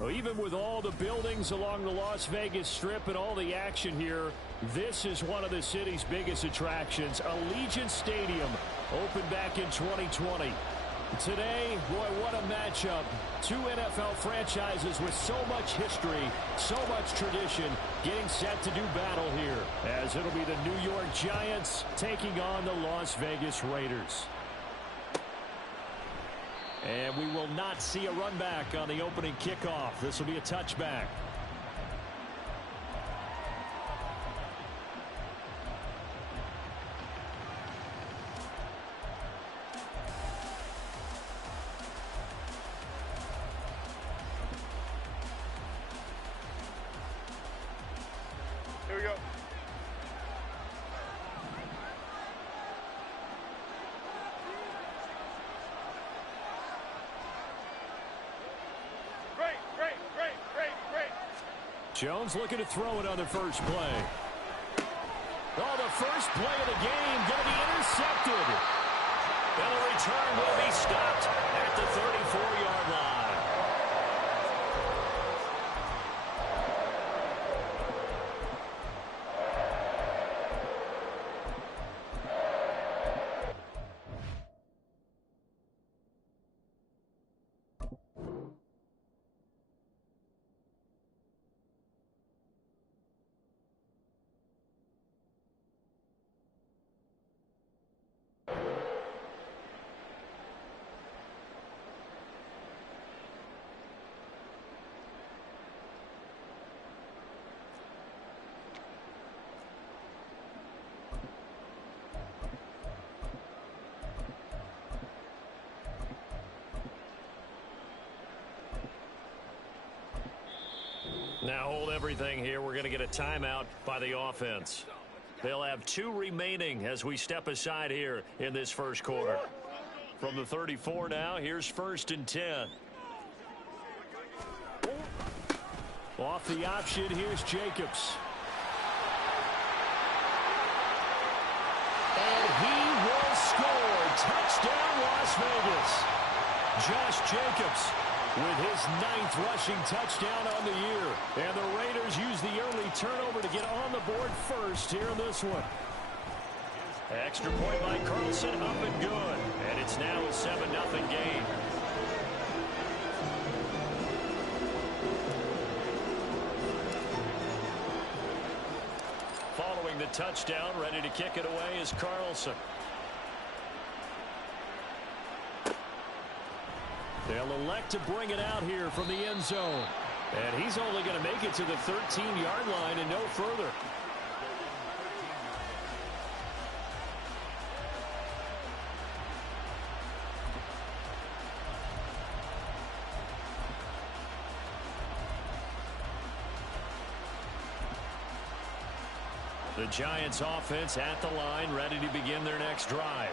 Well, even with all the buildings along the Las Vegas Strip and all the action here, this is one of the city's biggest attractions. Allegiant Stadium opened back in 2020. Today, boy, what a matchup. Two NFL franchises with so much history, so much tradition, getting set to do battle here, as it'll be the New York Giants taking on the Las Vegas Raiders. And we will not see a run back on the opening kickoff. This will be a touchback. Here we go. Jones looking to throw it on the first play. Oh, the first play of the game going to be intercepted. And the return will be stopped at the 34-yard line. Now hold everything here. We're going to get a timeout by the offense. They'll have 2 remaining as we step aside here in this first quarter. From the 34 now, here's 1st and 10. Off the option, here's Jacobs. And he will score. touchdown, Las Vegas. Josh Jacobs with his 9th rushing touchdown on the year. And the Raiders use the early turnover to get on the board first here in this one. Extra point by Carlson, up and good. And it's now a 7-0 game. Following the touchdown, ready to kick it away is Carlson. They'll elect to bring it out here from the end zone. And he's only going to make it to the 13-yard line and no further. The Giants offense at the line, ready to begin their next drive.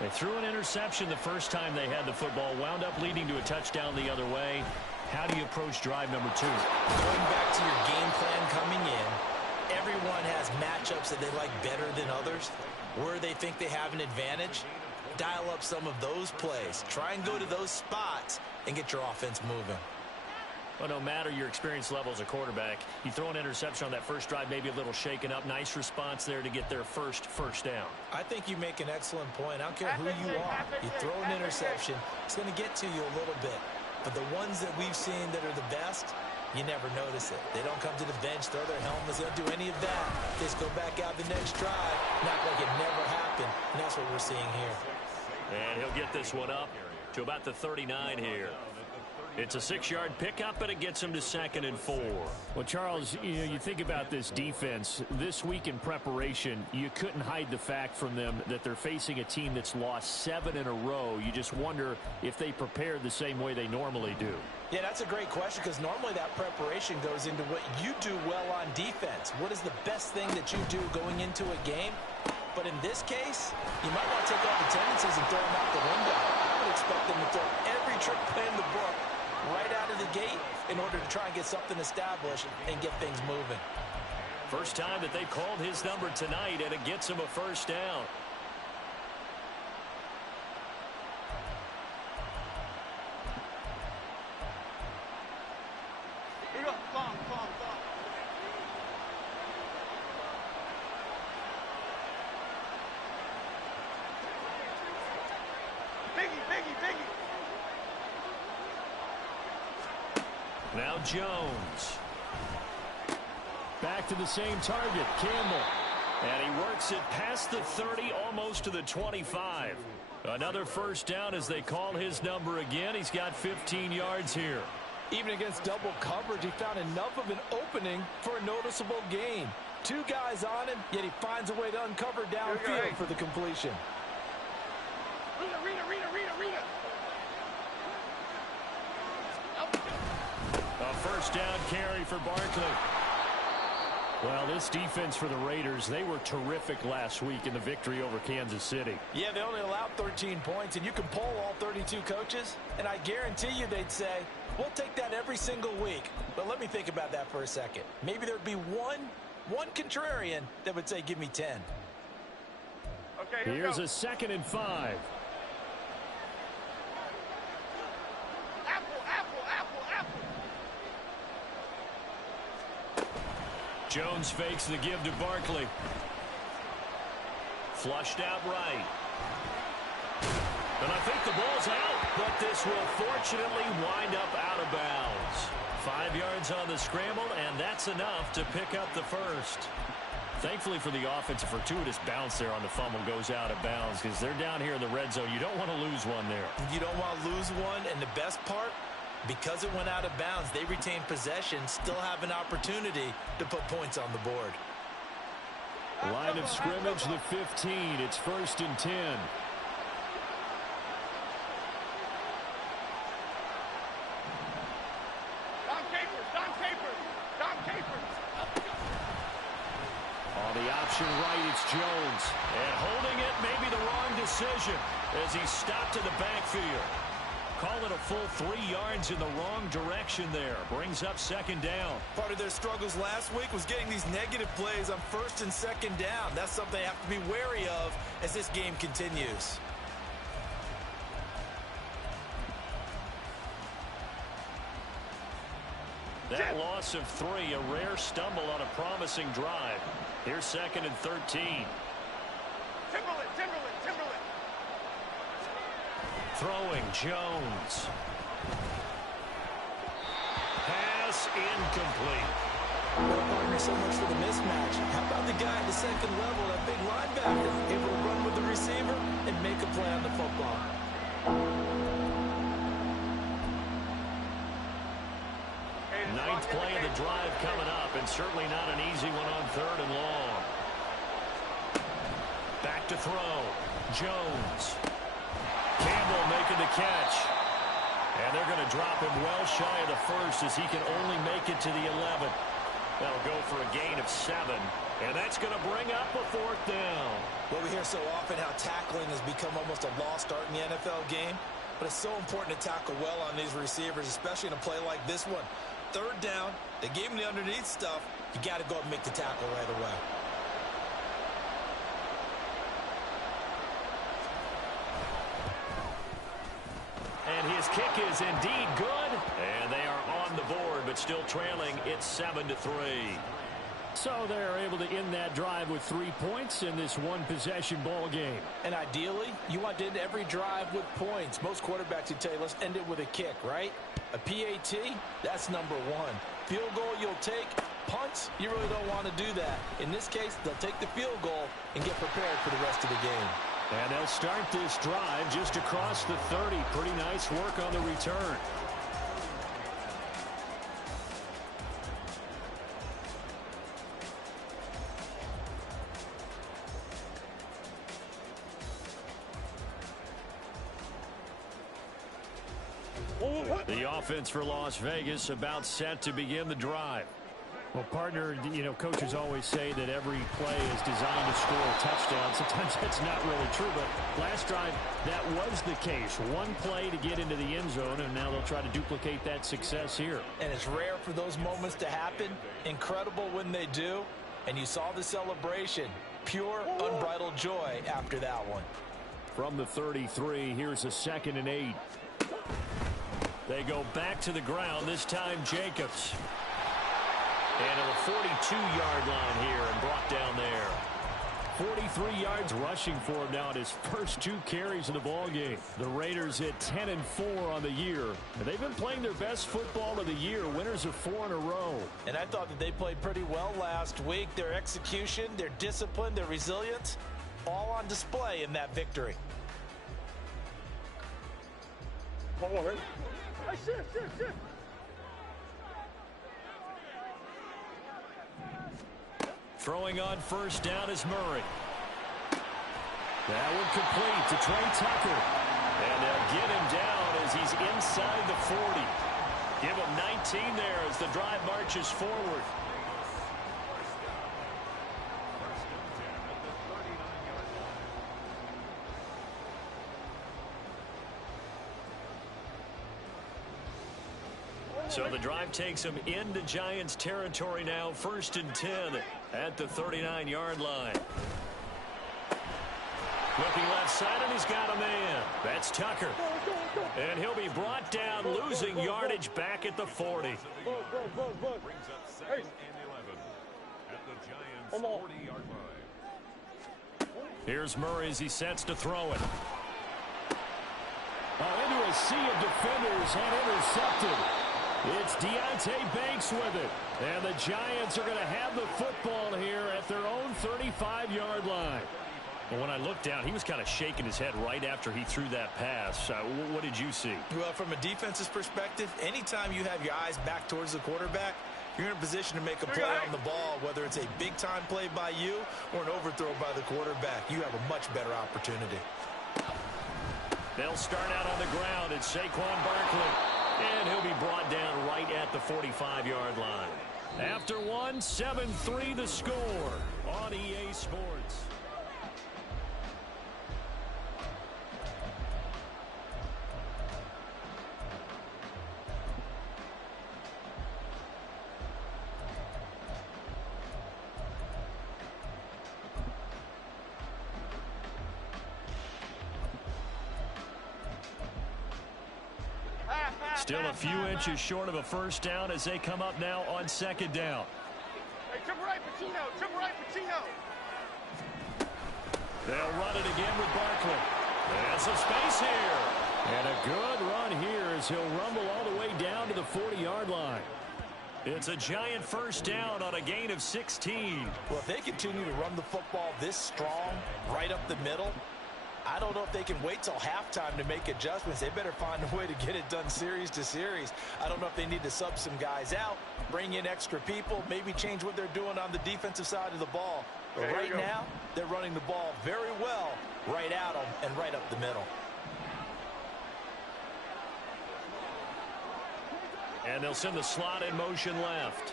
They threw an interception the first time they had the football, wound up leading to a touchdown the other way. How do you approach drive number 2? Going back to your game plan coming in, everyone has matchups that they like better than others. Where they think they have an advantage, dial up some of those plays. Try and go to those spots and get your offense moving. Well, no matter your experience level as a quarterback, you throw an interception on that first drive, maybe a little shaken up. Nice response there to get their first down. I think you make an excellent point. I don't care who you are. You throw an interception, it's going to get to you a little bit. But the ones that we've seen that are the best, you never notice it. They don't come to the bench, throw their helmets, they don't do any of that. They just go back out the next drive, not like it never happened. And that's what we're seeing here. And he'll get this one up to about the 39 here. It's a 6-yard pickup, and it gets him to 2nd and 4. Well, Charles, you think about this defense. This week in preparation, you couldn't hide the fact from them that they're facing a team that's lost 7 in a row. You just wonder if they prepared the same way they normally do. Yeah, that's a great question, because normally that preparation goes into what you do well on defense. What is the best thing that you do going into a game? But in this case, you might want to take all the tendencies and throw them out the window. I would expect them to throw every trick play in the book right out of the gate in order to try and get something established and get things moving. First time that they've called his number tonight, and it gets him a first down. Here we go. Long. Biggie. Now Jones. Back to the same target, Campbell. And he works it past the 30, almost to the 25. Another first down as they call his number again. He's got 15 yards here. Even against double coverage, he found enough of an opening for a noticeable gain. 2 guys on him, yet he finds a way to uncover downfield for the completion. Rita. A first down carry for Barkley. Well, this defense for the Raiders, they were terrific last week in the victory over Kansas City. Yeah, they only allowed 13 points, and you can poll all 32 coaches, and I guarantee you they'd say, we'll take that every single week. But let me think about that for a second. Maybe there'd be one contrarian that would say, give me 10. Okay, here's a 2nd and 5. Jones fakes the give to Barkley. Flushed out right. And I think the ball's out, but this will fortunately wind up out of bounds. 5 yards on the scramble, and that's enough to pick up the first. Thankfully for the offense, a fortuitous bounce there on the fumble goes out of bounds because they're down here in the red zone. You don't want to lose one there. You don't want to lose one, and the best part, because it went out of bounds, they retain possession, still have an opportunity to put points on the board. Line of scrimmage, the 15. It's 1st and 10. Don Capers. On the option right, it's Jones. And holding it, maybe the wrong decision as he stopped in the backfield. Call it a full 3 yards in the wrong direction there. Brings up 2nd down. Part of their struggles last week was getting these negative plays on 1st and 2nd down. That's something they have to be wary of as this game continues. That loss of 3, a rare stumble on a promising drive. Here's 2nd and 13. Timberland. Throwing Jones. Pass incomplete. Partner, so much for the mismatch. How about the guy at the second level, that big linebacker, able to run with the receiver and make a play on the football? Ninth play of the drive coming up, and certainly not an easy one on 3rd and long. Back to throw. Jones. Campbell making the catch. And they're going to drop him well shy of the 1st as he can only make it to the 11th. That'll go for a gain of 7. And that's going to bring up a 4th down. Well, we hear so often how tackling has become almost a lost art in the NFL game. But it's so important to tackle well on these receivers, especially in a play like this one. 3rd down, they gave him the underneath stuff. You got to go and make the tackle right away. And his kick is indeed good. And they are on the board, but still trailing. It's 7-3. So they're able to end that drive with 3 points in this one-possession ball game. And ideally, you want to end every drive with points. Most quarterbacks would tell you, let's end it with a kick, right? A PAT, that's number 1. Field goal you'll take. Punts, you really don't want to do that. In this case, they'll take the field goal and get prepared for the rest of the game. And they'll start this drive just across the 30. Pretty nice work on the return. The offense for Las Vegas about set to begin the drive. Well, partner, coaches always say that every play is designed to score a touchdown. Sometimes that's not really true, but last drive, that was the case. One play to get into the end zone, and now they'll try to duplicate that success here. And it's rare for those moments to happen. Incredible when they do. And you saw the celebration. Pure, unbridled joy after that one. From the 33, here's a 2nd and 8. They go back to the ground, this time Jacobs. And to the 42-yard line here and brought down there. 43 yards rushing for him now at his first 2 carries of the ball game. The Raiders at 10-4 on the year. And they've been playing their best football of the year, winners of 4 in a row. And I thought that they played pretty well last week. Their execution, their discipline, their resilience, all on display in that victory. Hold on, ready? Hey, shift. Throwing on 1st down is Murray. That one complete to Trey Tucker. And they'll get him down as he's inside the 40. Give him 19 there as the drive marches forward. So the drive takes him into Giants territory now. 1st and 10 at the 39-yard line. Looking left side, and he's got a man. That's Tucker. And he'll be brought down, losing yardage back at the 40. Brings up 2nd and 11 at the Giants' 40-yard line. Here's Murray as he sets to throw it. Into a sea of defenders and intercepted. It's Deontay Banks with it. And the Giants are going to have the football here at their own 35-yard line. Well, when I looked down, he was kind of shaking his head right after he threw that pass. What did you see? Well, from a defense's perspective, anytime you have your eyes back towards the quarterback, you're in a position to make a play on the ball, whether it's a big-time play by you or an overthrow by the quarterback. You have a much better opportunity. They'll start out on the ground. It's Saquon Barkley. And he'll be brought down right at the 45-yard line. After 7-3 the score on EA Sports. Still a few inches short of a first down as they come up now on second down. Hey, jump right, Pacino. Jump right, Pacino. They'll run it again with Barkley. There's some space here. And a good run here as he'll rumble all the way down to the 40-yard line. It's a giant first down on a gain of 16. Well, if they continue to run the football this strong, right up the middle, I don't know if they can wait till halftime to make adjustments. They better find a way to get it done series to series. I don't know if they need to sub some guys out, bring in extra people, maybe change what they're doing on the defensive side of the ball. But right now, they're running the ball very well right at them and right up the middle. And they'll send the slot in motion left.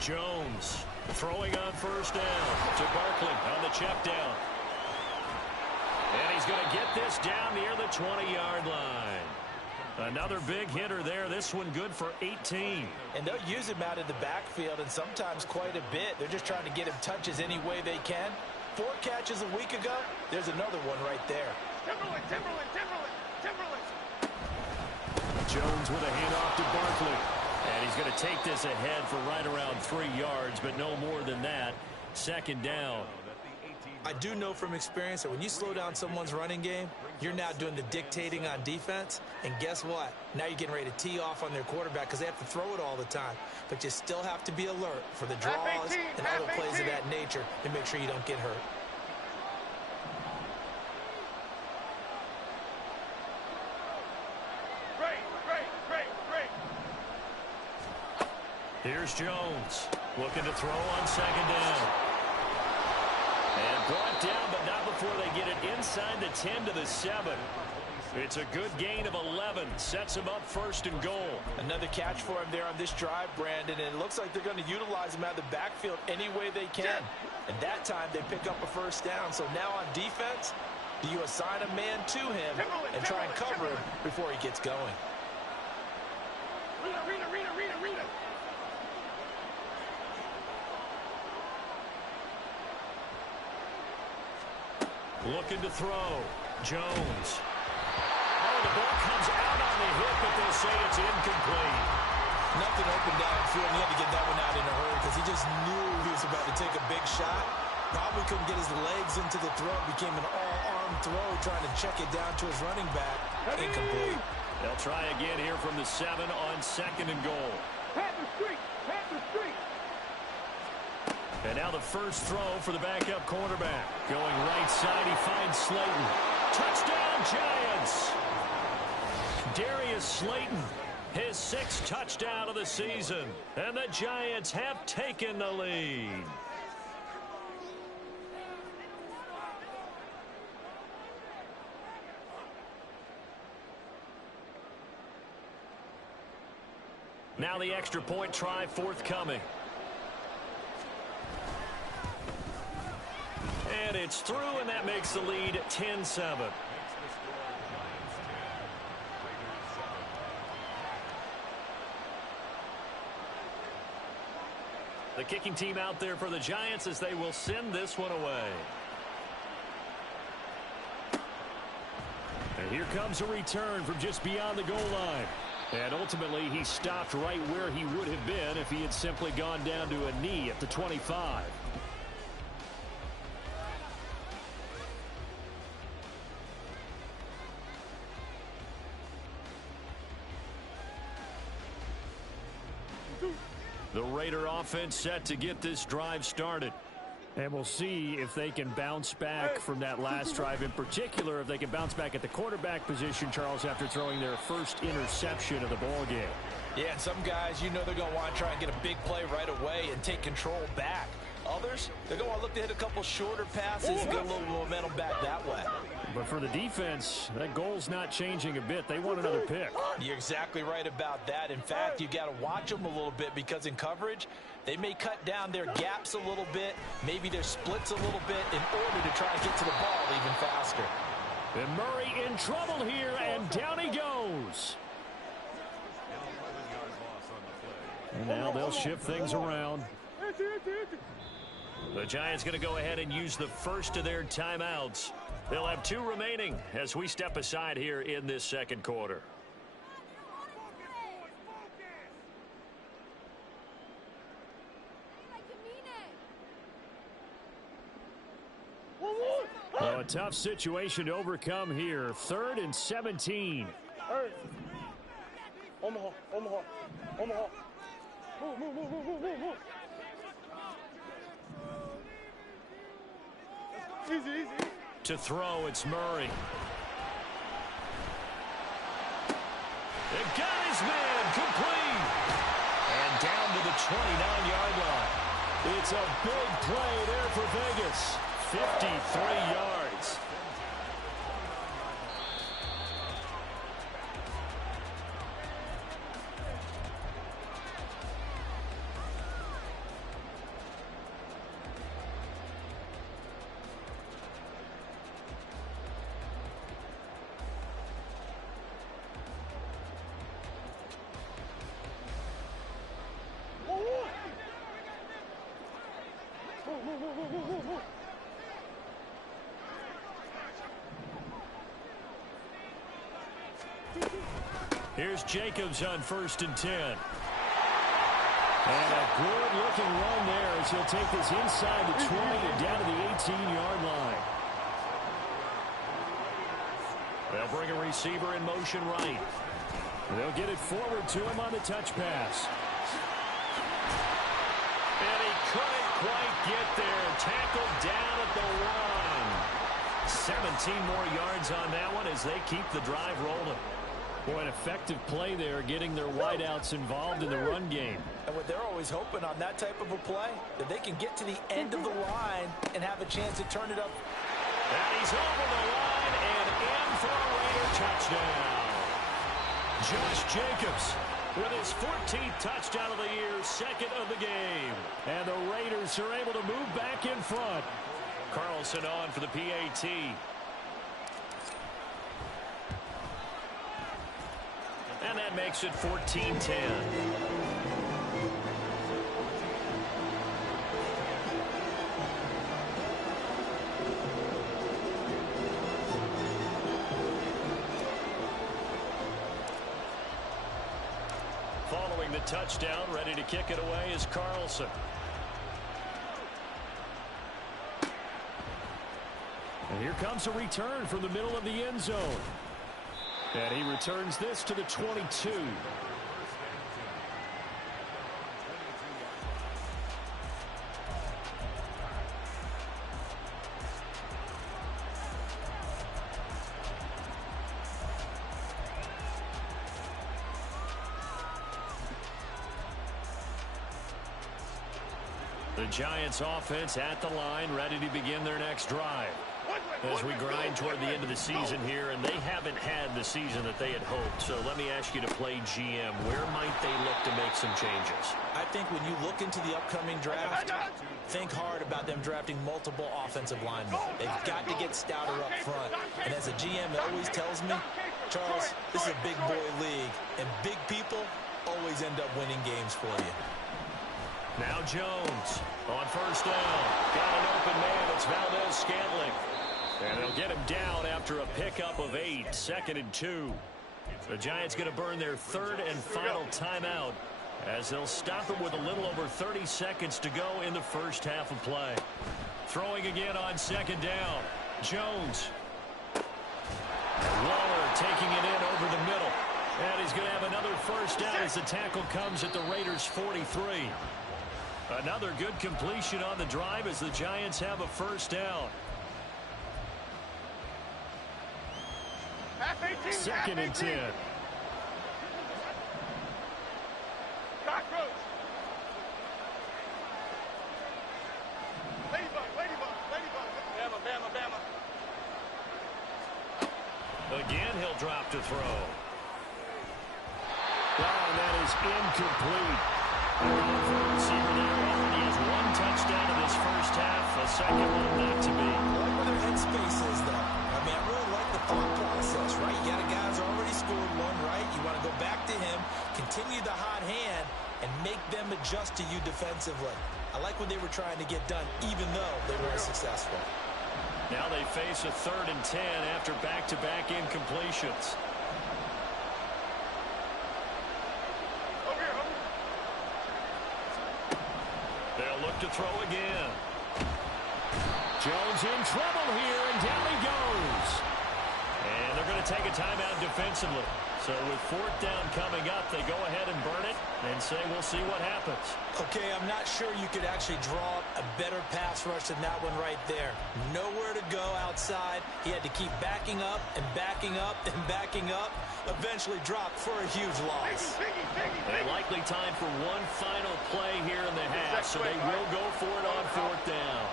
Jones throwing on first down to Barkley on the check down. And he's going to get this down near the 20-yard line. Another big hitter there. This one good for 18. And they'll use him out of the backfield and sometimes quite a bit. They're just trying to get him touches any way they can. 4 catches a week ago. There's another one right there. Timberland. Jones with a handoff to Barkley. And he's going to take this ahead for right around 3 yards, but no more than that. Second down. I do know from experience that when you slow down someone's running game, you're now doing the dictating on defense. And guess what? Now you're getting ready to tee off on their quarterback because they have to throw it all the time. But you still have to be alert for the draws and other plays of that nature to make sure you don't get hurt. Here's Jones looking to throw on second down. And brought down, but not before they get it inside the 10 to the 7. It's a good gain of 11. Sets him up 1st and goal. Another catch for him there on this drive, Brandon. And it looks like they're going to utilize him out of the backfield any way they can. And that time they pick up a first down. So now on defense, do you assign a man to him and try and cover him before he gets going? Read it. Looking to throw. Jones. Oh, the ball comes out on the hit, but they'll say it's incomplete. Nothing open downfield. He had to get that one out in a hurry because he just knew he was about to take a big shot. Probably couldn't get his legs into the throw. Became an all-arm throw trying to check it down to his running back. Incomplete. They'll try again here from the 7 on 2nd and goal. Panther Street. And now the first throw for the backup quarterback. Going right side, he finds Slayton. Touchdown, Giants! Darius Slayton, his 6th touchdown of the season. And the Giants have taken the lead. Now the extra point try forthcoming. And it's through, and that makes the lead 10-7. The kicking team out there for the Giants as they will send this one away. And here comes a return from just beyond the goal line. And ultimately, he stopped right where he would have been if he had simply gone down to a knee at the 25. The Raider offense set to get this drive started. And we'll see if they can bounce back from that last drive. In particular, if they can bounce back at the quarterback position, Charles, after throwing their first interception of the ball game. Yeah, and some guys, you know they're going to want to try and get a big play right away and take control back. Others, they're going to look to hit a couple shorter passes and get a little momentum back that way. But for the defense, that goal's not changing a bit. They want another pick. You're exactly right about that. In fact, you got to watch them a little bit because in coverage, they may cut down their gaps a little bit, maybe their splits a little bit in order to try and get to the ball even faster. And Murray in trouble here, and down he goes. And now they'll shift things around. The Giants going to go ahead and use the first of their timeouts. They'll have 2 remaining as we step aside here in this second quarter. Well, a tough situation to overcome here. 3rd and 17. Omaha. Move. Easy. To throw, it's Murray. They've got his man complete. And down to the 29-yard line. It's a big play there for Vegas. 53 yards. Here's Jacobs on 1st and 10. And a good-looking run there as he'll take this inside the 20 and down to the 18-yard line. They'll bring a receiver in motion right. They'll get it forward to him on the touch pass. And he couldn't quite get there. Tackled down at the 1. 17 more yards on that one as they keep the drive rolling. Boy, an effective play there, getting their wideouts involved in the run game. And what they're always hoping on that type of a play, that they can get to the end of the line and have a chance to turn it up. And he's over the line and in for a Raider touchdown. Josh Jacobs with his 14th touchdown of the year, 2nd of the game. And the Raiders are able to move back in front. Carlson on for the PAT. And that makes it 14-10. Following the touchdown, ready to kick it away is Carlson. And here comes a return from the middle of the end zone. And he returns this to the 22. The Giants offense at the line, ready to begin their next drive. As we grind toward the end of the season here, and they haven't had the season that they had hoped. So let me ask you to play GM. Where might they look to make some changes? I think when you look into the upcoming draft, think hard about them drafting multiple offensive linemen. They've got to get stouter up front. And as a GM, it always tells me, Charles, this is a big boy league, and big people always end up winning games for you. Now Jones on 1st down. Got an open man. It's Valdez-Scantling. And they'll get him down after a pickup of 8, 2nd and 2. The Giants going to burn their 3rd and final timeout as they'll stop it with a little over 30 seconds to go in the first half of play. Throwing again on 2nd down. Jones. Waller taking it in over the middle. And he's going to have another 1st down as the tackle comes at the Raiders' 43. Another good completion on the drive as the Giants have a 1st down. 2nd and 10. Cockroach. Ladybug. Bama. Again, he'll drop to throw. Oh, and that is incomplete. For a receiver there, already has 1 touchdown in this first half. A second one not to be. I like where their headspace is, though. I mean, I really like the thought process, right? You got a guy who's already scored 1, right? You want to go back to him, continue the hot hand, and make them adjust to you defensively. I like what they were trying to get done, even though they weren't successful. Now they face a 3rd and 10 after back-to-back incompletions. They'll look to throw again. Jones in trouble here, and down he goes. And they're going to take a timeout defensively. So with 4th down coming up, they go ahead and burn it and say we'll see what happens. Okay, I'm not sure you could actually draw a better pass rush than that one right there. Nowhere to go outside. He had to keep backing up and backing up and backing up. Eventually dropped for a huge loss. And likely time for one final play here in the half, so they will go for it on 4th down.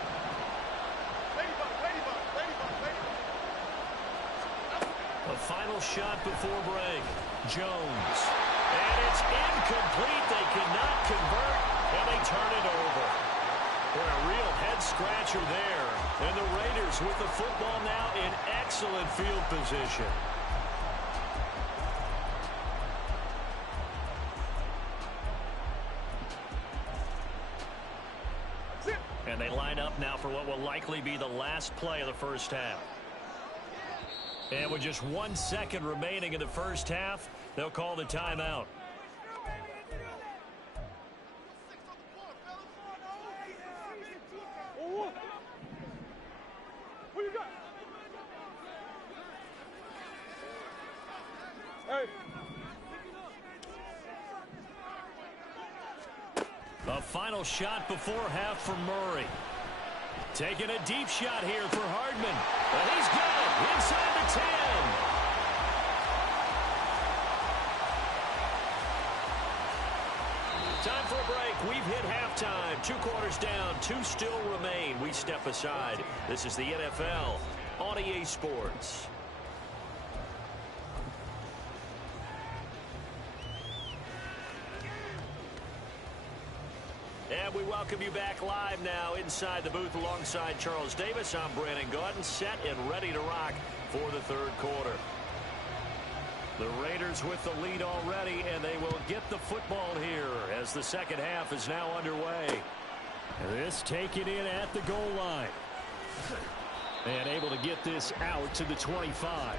A final shot before break. Jones. And it's incomplete. They cannot convert, and they turn it over. Boy, a real head-scratcher there. And the Raiders with the football now in excellent field position. And they line up now for what will likely be the last play of the first half. And with just 1 second remaining in the first half, they'll call the timeout. What you got? Hey. A final shot before half for Murray. Taking a deep shot here for Hardman. And he's got it inside the 10. Time for a break. We've hit halftime. 2 quarters down. 2 still remain. We step aside. This is the NFL on EA Sports. And we welcome you back live now inside the booth alongside Charles Davis. I'm Brandon Gaudin, set and ready to rock for the 3rd quarter. The Raiders with the lead already, and they will get the football here as the second half is now underway. This taken in at the goal line. And able to get this out to the 25.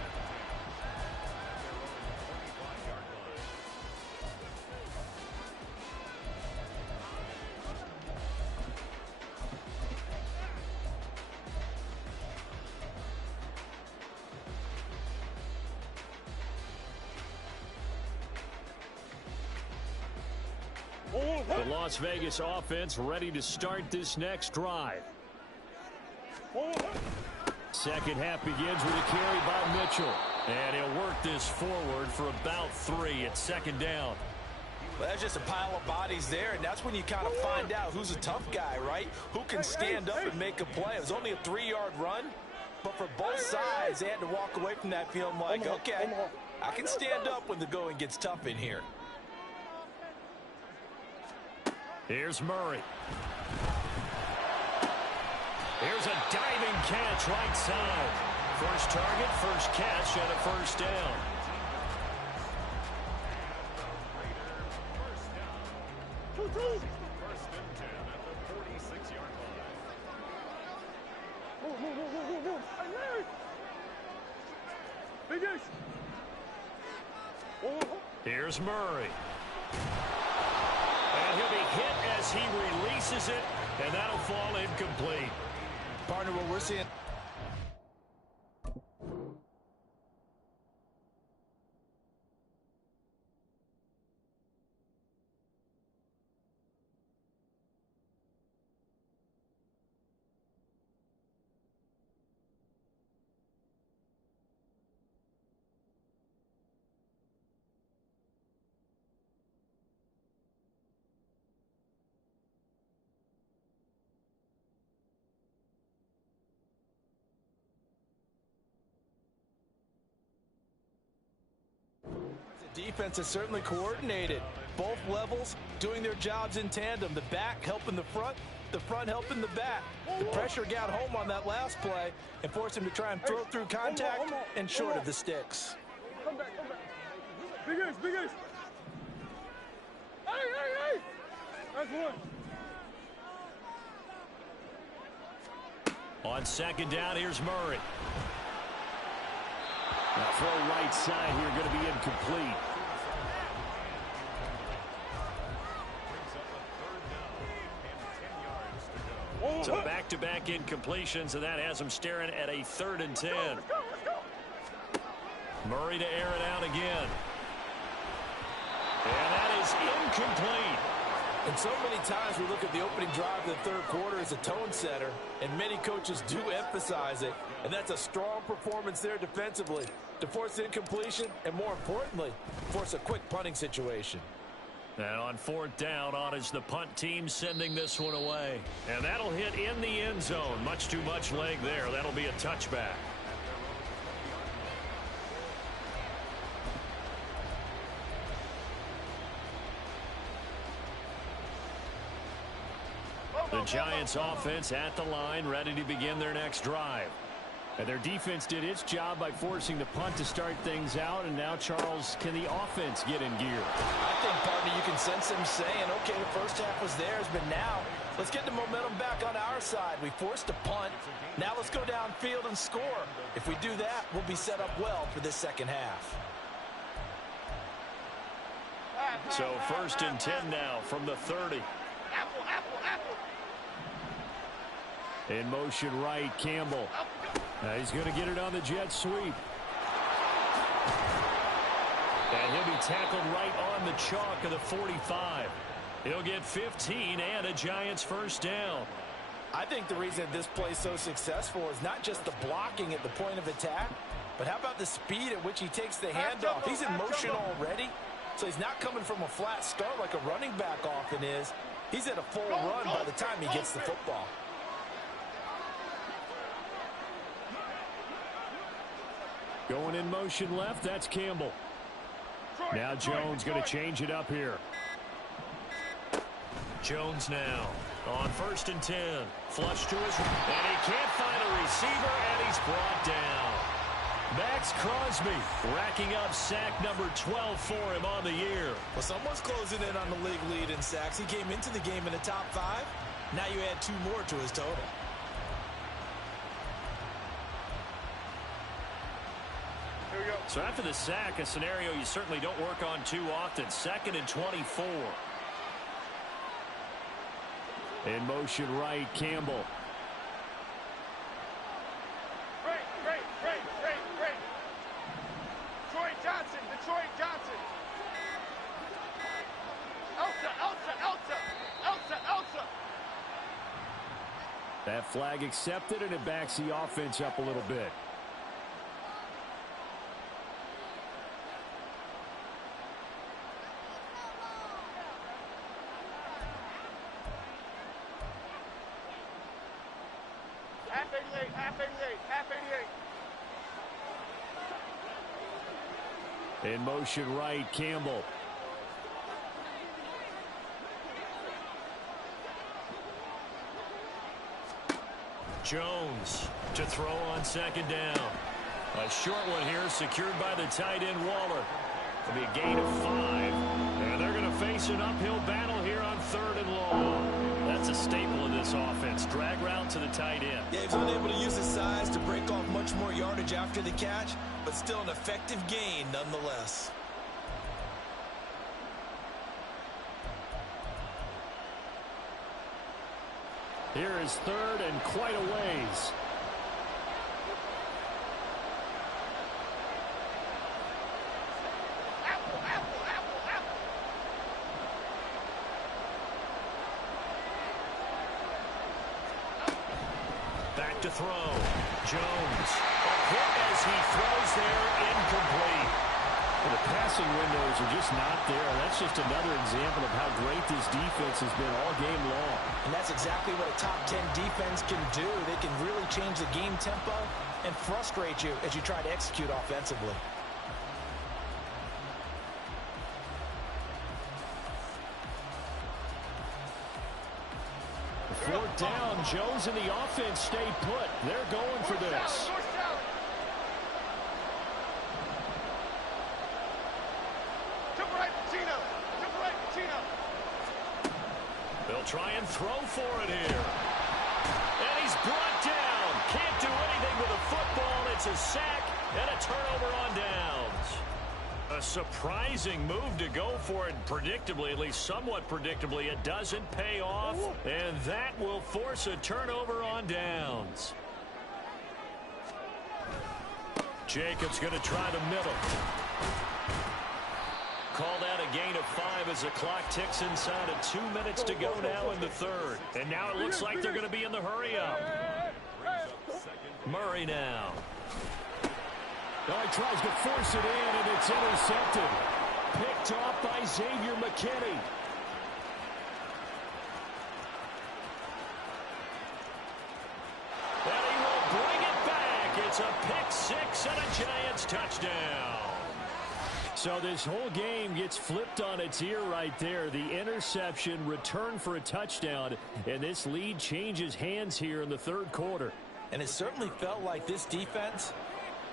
The Las Vegas offense ready to start this next drive. Second half begins with a carry by Mitchell. And he'll work this forward for about 3. It's 2nd down. Well, that's just a pile of bodies there, and that's when you kind of find out who's a tough guy, right? Who can stand up and make a play. It was only a 3-yard run, but for both sides, they had to walk away from that feeling like, okay, I can stand up when the going gets tough in here. Here's Murray. Here's a diving catch right side. First target, first catch, and a 1st down. First and 10 at the 46-yard line. Here's Murray. And he'll be hit as he releases it, and that'll fall incomplete. Partner, what we're seeing. Defense is certainly coordinated. Both levels doing their jobs in tandem. The back helping the front helping the back. The pressure got home on that last play and forced him to try and throw through contact and short of the sticks. Come back. Big ace, big ace. Hey. That's one. On second down, here's Murray. Now throw right side here, going to be incomplete. So back-to-back incompletions, and that has him staring at a 3rd and 10. Murray to air it out again. And that is incomplete. And so many times we look at the opening drive of the third quarter as a tone setter, and many coaches do emphasize it, and that's a strong performance there defensively to force incompletion and, more importantly, force a quick punting situation. And on 4th down, on is the punt team sending this one away. And that'll hit in the end zone. Much too much leg there. That'll be a touchback. The Giants offense at the line, ready to begin their next drive. And their defense did its job by forcing the punt to start things out. And now, Charles, can the offense get in gear? I think, partner, you can sense them saying, okay, the first half was theirs, but now let's get the momentum back on our side. We forced a punt. Now let's go downfield and score. If we do that, we'll be set up well for this second half. So 1st and 10 now from the 30. In motion right, Campbell. He's going to get it on the jet sweep. And he'll be tackled right on the chalk of the 45. He'll get 15 and a Giants first down. I think the reason this play is so successful is not just the blocking at the point of attack, but how about the speed at which he takes the handoff? He's in motion already, so he's not coming from a flat start like a running back often is. He's at a full run by the time he gets the football. Going in motion left, that's Campbell. Now Jones going to change it up here. Jones now on 1st and 10. Flush to his right. And he can't find a receiver, and he's brought down. Max Crosby racking up sack number 12 for him on the year. Well, someone's closing in on the league lead in sacks. He came into the game in the top 5. Now you add 2 more to his total. So after the sack, a scenario you certainly don't work on too often. 2nd and 24. In motion right, Campbell. Great. Detroit Johnson. Elsa. That flag accepted, and it backs the offense up a little bit. In motion right, Campbell. Jones to throw on 2nd down. A short one here, secured by the tight end Waller. It'll be a gain of 5. And they're going to face an uphill battle here on 3rd and long. That's a staple of this offense. Drag route to the tight end. Yeah, he's unable to use his size to break off much more yardage after the catch, but still an effective gain nonetheless. Here is 3rd and quite a ways. Back to throw. Jones. A hit as he throws there, incomplete. Well, the passing windows are just not there. That's just another example of how great this defense has been all game long. And that's exactly what a top 10 defense can do. They can really change the game tempo and frustrate you as you try to execute offensively. Fourth down, Jones and the offense stay put. They're going for this. They'll try and throw for it here. And he's brought down. Can't do anything with a football. It's a sack and a turnover on downs. A surprising move to go for it. Predictably, at least somewhat predictably, it doesn't pay off. And that will force a turnover on downs. Jacobs going to try the middle. Called out a gain of 5 as the clock ticks inside of 2 minutes to go now in the third. And now it looks like they're going to be in the hurry-up. Murray now. Oh, he tries to force it in, and it's intercepted. Picked off by Xavier McKinney. And he will bring it back. It's a pick six and a Giants touchdown. So this whole game gets flipped on its ear right there. The interception, return for a touchdown, and this lead changes hands here in the third quarter. And it certainly felt like this defense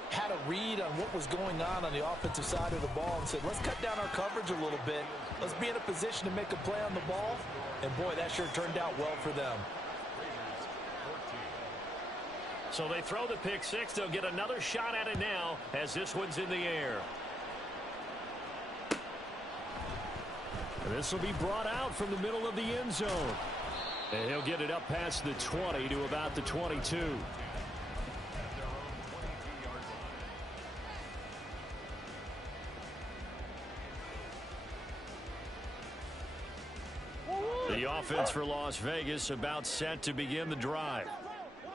had a read on what was going on the offensive side of the ball and said, let's cut down our coverage a little bit. Let's be in a position to make a play on the ball. And, boy, that sure turned out well for them. So they throw the pick six. They'll get another shot at it now as this one's in the air. And this will be brought out from the middle of the end zone. And he'll get it up past the 20 to about the 22. The offense for Las Vegas about set to begin the drive.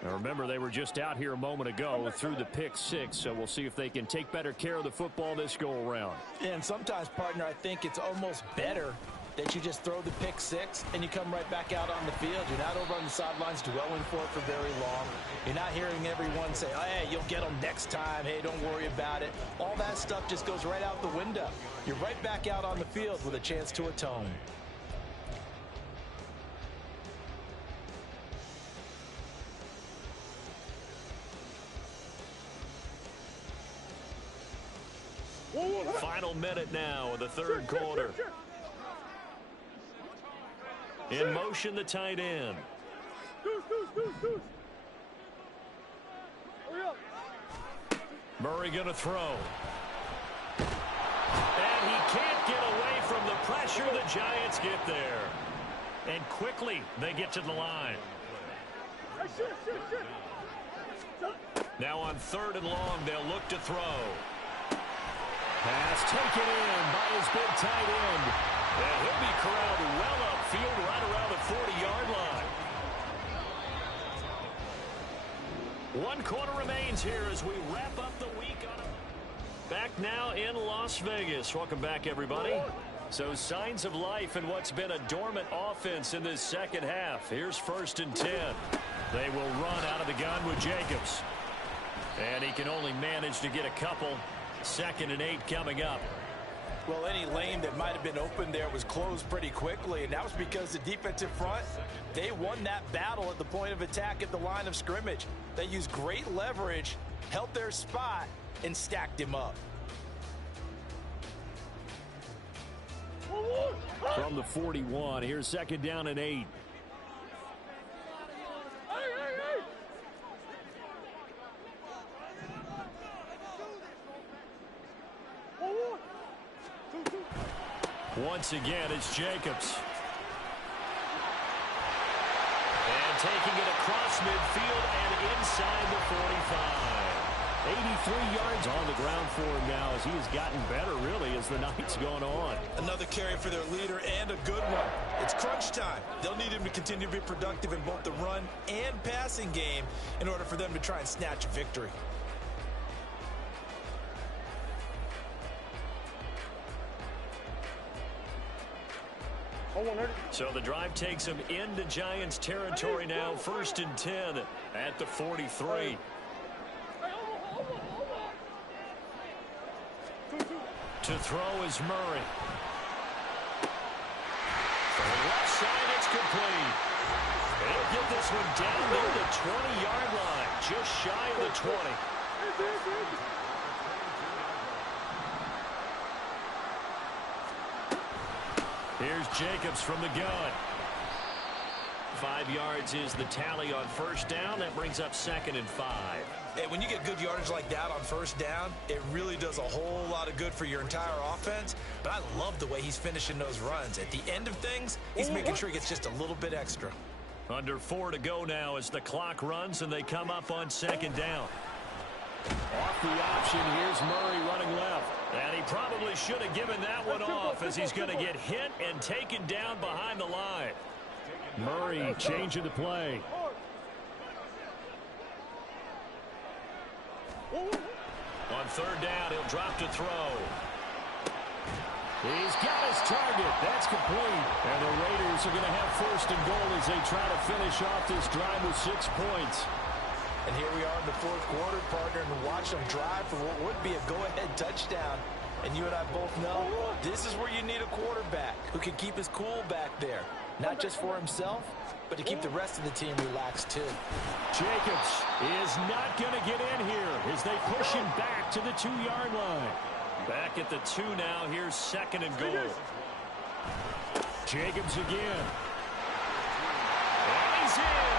Now remember, they were just out here a moment ago through the pick six, so we'll see if they can take better care of the football this go-around. And sometimes, partner, I think it's almost better that you just throw the pick six and you come right back out on the field. You're not over on the sidelines dwelling for it for very long. You're not hearing everyone say, oh, hey, you'll get them next time. Hey, don't worry about it. All that stuff just goes right out the window. You're right back out on the field with a chance to atone. Final minute now of the third quarter. In motion, the tight end. Murray going to throw. And he can't get away from the pressure. The Giants get there. And quickly, they get to the line. Now on 3rd and long, they'll look to throw. Pass taken in by his big tight end. And he'll be corralled well upfield right around the 40-yard line. 1 quarter remains here as we wrap up the week on a... Back now in Las Vegas. Welcome back, everybody. So signs of life in what's been a dormant offense in this second half. Here's 1st and 10. They will run out of the gun with Jacobs. And he can only manage to get a couple. 2nd and 8 coming up. Well, any lane that might have been open there was closed pretty quickly, and that was because the defensive front, they won that battle at the point of attack at the line of scrimmage. They used great leverage, held their spot, and stacked him up. From the 41, here's 2nd down and 8. Once again, it's Jacobs. And taking it across midfield and inside the 45. 83 yards on the ground for him now as he has gotten better, really, as the night's gone on. Another carry for their leader and a good one. It's crunch time. They'll need him to continue to be productive in both the run and passing game in order for them to try and snatch a victory. So the drive takes them into Giants territory now. 1st and 10 at the 43. To throw is Murray. From the left side, it's complete. They'll get this one down near the 20-yard line, just shy of the 20. Here's Jacobs from the gun. 5 yards is the tally on first down. That brings up 2nd and 5. Hey, when you get good yardage like that on first down, it really does a whole lot of good for your entire offense. But I love the way he's finishing those runs. At the end of things, he's making sure he gets just a little bit extra. Under 4 to go now as the clock runs and they come up on 2nd down. Off the option, here's Murray running left. And he probably should have given that one off as he's going to get hit and taken down behind the line. Murray changing the play. On 3rd down, he'll drop to throw. He's got his target. That's complete. And the Raiders are going to have 1st and goal as they try to finish off this drive with 6 points. And here we are in the 4th quarter, partner, and watch them drive for what would be a go-ahead touchdown. And you and I both know this is where you need a quarterback who can keep his cool back there. Not just for himself, but to keep the rest of the team relaxed too. Jacobs is not going to get in here as they push him back to the 2-yard line. Back at the 2 now. Here's 2nd and goal. Jacobs again. And he's in.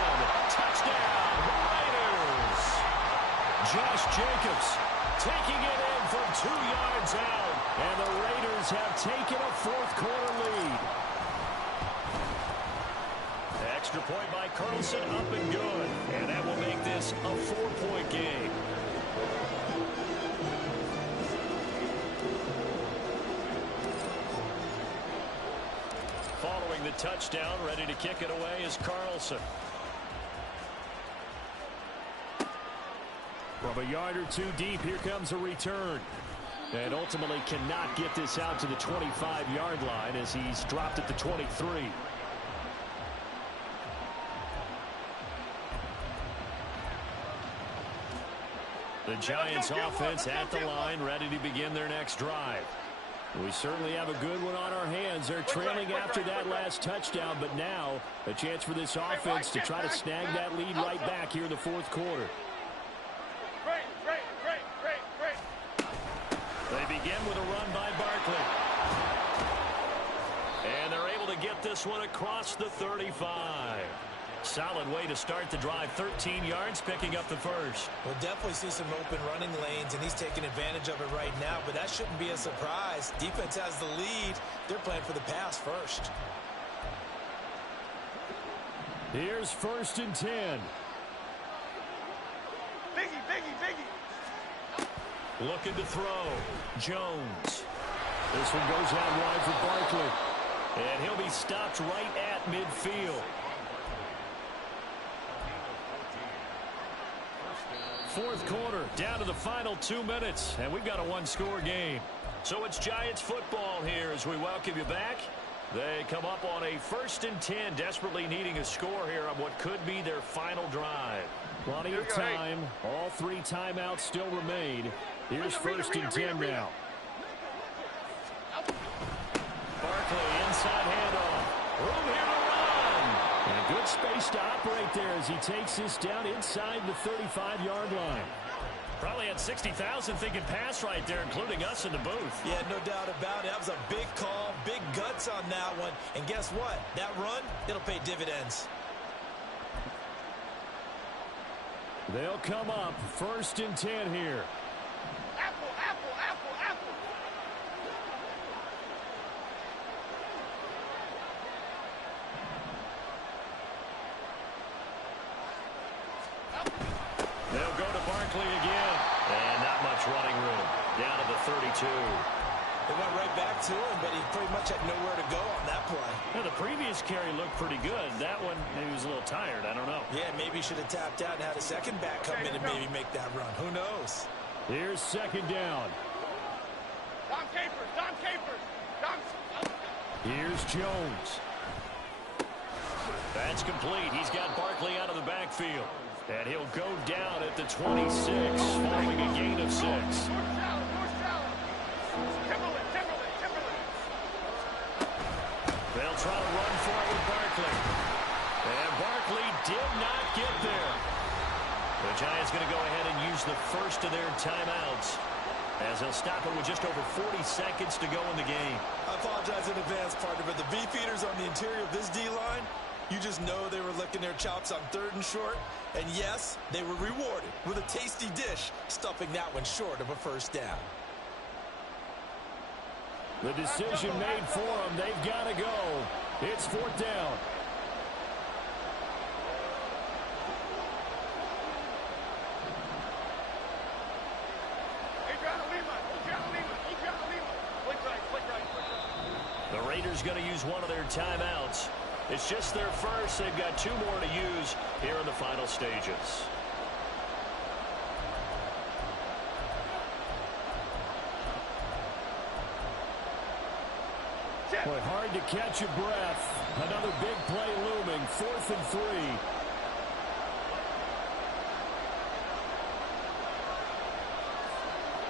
Touchdown, Raiders. Josh Jacobs taking it in from 2 yards out. And the Raiders have taken a 4th quarter lead. Extra point by Carlson, up and good. And that will make this a 4-point game. Following the touchdown, ready to kick it away is Carlson. From a yard or 2 deep, here comes a return. And ultimately cannot get this out to the 25-yard line as he's dropped at the 23. The Giants offense at the line, ready to begin their next drive. We certainly have a good one on our hands. They're trailing after that last touchdown, but now a chance for this offense to try to snag that lead right back here in the 4th quarter. They begin with a run by Barkley. And they're able to get this one across the 35. Solid way to start the drive. 13 yards, picking up the first. We'll definitely see some open running lanes, and he's taking advantage of it right now, but that shouldn't be a surprise. Defense has the lead. They're playing for the pass first. Here's 1st and 10. Biggie. Looking to throw. Jones. This one goes out wide for Barkley. And he'll be stopped right at midfield. 4th quarter, down to the final 2 minutes, and we've got a 1-score game. So it's Giants football here as we welcome you back. They come up on a 1st and 10, desperately needing a score here on what could be their final drive. Plenty of time. All 3 timeouts still remain. Here's 1st and 10 now. Barkley, inside handoff. Room here to run. And a good space to operate there as he takes this down inside the 35-yard line. Probably had 60,000 thinking pass right there, including us in the booth. Yeah, no doubt about it. That was a big call, big guts on that one. And guess what? That run, it'll pay dividends. They'll come up 1st and 10 here. Apple. They'll go to Barkley again. And not much running room. Down to the 32. They went right back to him, but he pretty much had nowhere to go on that play. Well, the previous carry looked pretty good. That one, maybe he was a little tired. I don't know. Yeah, maybe he should have tapped out and had a second back come in and maybe make that run. Who knows? Here's 2nd down. Dom Capers. Here's Jones. That's complete. He's got Barkley out of the backfield. And he'll go down at the 26, following a gain of 6. They'll try to run for it with Barkley. And Barkley did not get there. The Giants going to go ahead and use the first of their timeouts as they'll stop it with just over 40 seconds to go in the game. I apologize in advance, partner, but the beefeaters on the interior of this D-line, You just know they were licking their chops on 3rd and short. And yes, they were rewarded with a tasty dish, stuffing that one short of a first down. The decision made for them. They've got to go. It's 4th down. The Raiders going to use one of their timeouts. It's just their first. They've got 2 more to use here in the final stages. Boy, hard to catch your breath. Another big play looming. 4th and 3.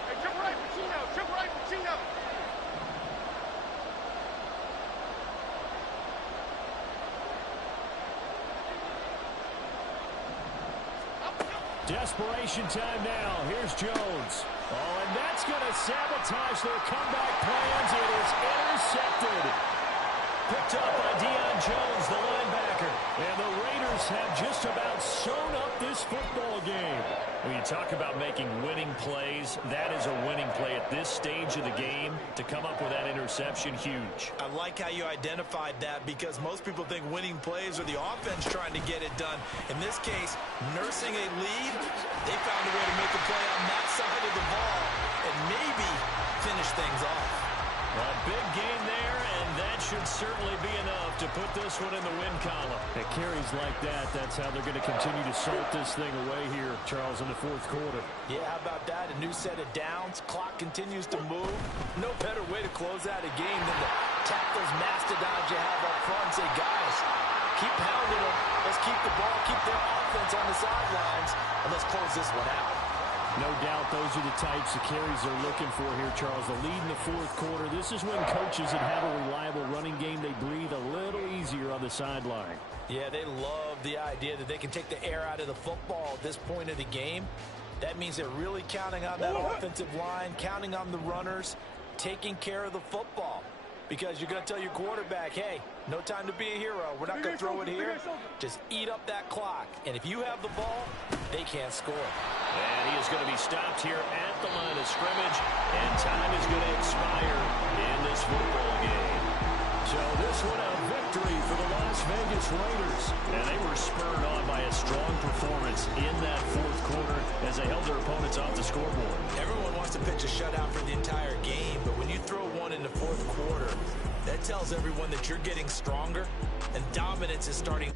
Hey, jump right, Pacino. Jump right, Pacino. Desperation time now. Here's Jones. Oh, and that's going to sabotage their comeback plans. It is intercepted. Picked up by Deion Jones, the linebacker. And the Raiders have just about sewn up this football game. When you talk about making winning plays, that is a winning play at this stage of the game. To come up with that interception, huge. I like how you identified that because most people think winning plays are the offense trying to get it done. In this case, nursing a lead, they found a way to make a play on that side of the ball and maybe finish things off. A big game there, and that should certainly be enough to put this one in the win column. At carries like that, that's how they're going to continue to salt this thing away here, Charles, in the 4th quarter. Yeah, how about that? A new set of downs. Clock continues to move. No better way to close out a game than to tap those mastodons you have up front and say, guys, keep pounding them. Let's keep the ball, keep their offense on the sidelines, and let's close this one out. No doubt those are the types of carries they're looking for here, Charles. The lead in the 4th quarter. This is when coaches that have a reliable running game, they breathe a little easier on the sideline. Yeah, they love the idea that they can take the air out of the football at this point of the game. That means they're really counting on that offensive line, counting on the runners, taking care of the football. Because you're going to tell your quarterback, hey, no time to be a hero. We're not going to throw it here. Just eat up that clock. And if you have the ball, they can't score. And he is going to be stopped here at the line of scrimmage. And time is going to expire in this football game. So this one a victory for the Las Vegas Raiders. And they were spurred on by a strong performance in that 4th quarter as they held their opponents off the scoreboard. Everyone wants to pitch a shutout for the entire game, but when you throw one in the 4th quarter, that tells everyone that you're getting stronger and dominance is starting.